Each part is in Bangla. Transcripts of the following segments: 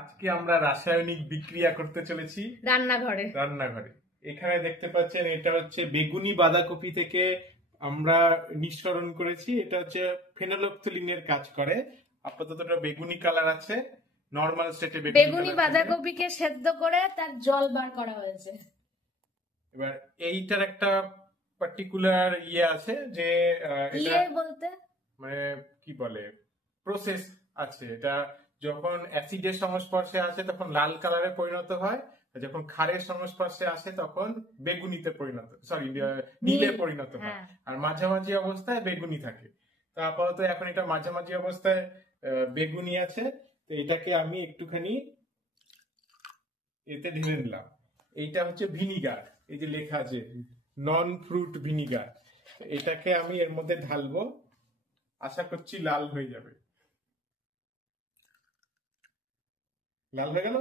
আজকে আমরা রাসায়নিক বিক্রিয়া করতে চলেছি রান্নাঘরে। এখানে দেখতে পাচ্ছেন এটা হচ্ছে বেগুনি বাঁধাকপি থেকে আমরা নিঃসরণ করেছি। এটা হচ্ছে ফেনোলফথলিনের কাজ করে। আপাতত এটা বেগুনি কালার আছে, নরমাল স্টেটে বেগুনি বাঁধাকপিকে সেদ্ধ করে তার জল বার করা হয়েছে। এবার এইটার একটা পার্টিকুলার আছে যে ইয়ে বলতে মানে কি বলে প্রসেস আছে। এটা যখন অ্যাসিডের সংস্পর্শে আসে তখন লাল কালারে পরিণত হয়, যখন ক্ষারের সংস্পর্শে আসে তখন বেগুনিতে নীলে পরিণত হয়, আর মাঝামাঝি অবস্থায় বেগুনি থাকে। তো আপাতত এখন এটা মাঝামাঝি অবস্থায় বেগুনি আছে। তো এটাকে আমি একটুখানি এতে ঢেলে নিলাম। এইটা হচ্ছে ভিনিগার, এই যে লেখা আছে নন ফ্রুট ভিনিগার। এটাকে আমি এর মধ্যে ঢালবো, আশা করছি লাল হয়ে যাবে। লাল হয়ে গেল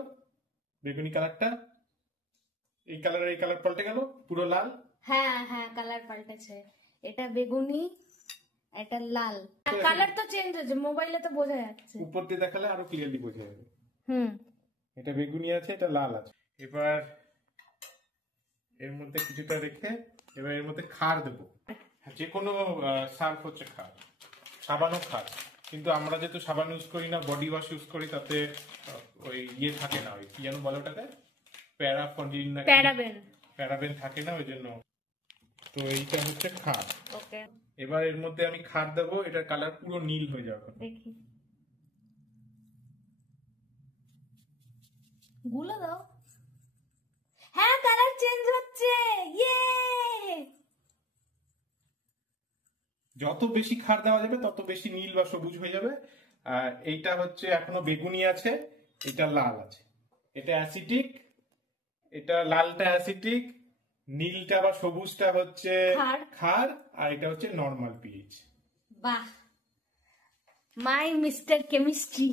বেগুনি কালারটা, এই কালার পাল্টে গেল পুরো লাল। হ্যাঁ হ্যাঁ, কালার পাল্টেছে। এটা বেগুনি, এটা লাল। কালার তো চেঞ্জ হয়েছে, মোবাইলে তো বোঝা যাচ্ছে। উপর দিয়ে দেখালে আরো ক্লিয়ারলি বোঝা যাবে। এটা বেগুনি আছে, এটা লাল আছে। এবার এর মধ্যে কিছুটা রেখে এবার এর মধ্যে ক্ষার দেবো। যে কোনো সার্ফ হচ্ছে ক্ষার, সাবানও ক্ষার, কিন্তু আমরা যেহেতু সাবান ইউজ করি না, বডি ওয়াশ ইউজ করি, তাতে ওই থাকে না, ওই কি যেন বলে ওটাকে, প্যারাবেন থাকে না, ওই জন্য। তো এইটা হচ্ছে ক্ষার। এবার এর মধ্যে আমি ক্ষার দেবো, এটার কালার পুরো নীল হয়ে যাবে। দেখি গুলো দাও। হ্যাঁ, কালার চেঞ্জ হচ্ছে। ইয়ে, যত বেশি ক্ষার দেওয়া যাবে তত বেশি নীল বা সবুজ হয়ে যাবে। আর এইটা হচ্ছে এখনো বেগুনি আছে, এটা লাল আছে। এটা অ্যাসিটিক, এটা লালটা অ্যাসিটিক, নীলটা বা সবুজটা হচ্ছে ক্ষার, আর এটা হচ্ছে নরমাল পিএইচ। বাহ, মাই মিস্টার কেমিস্ট্রি।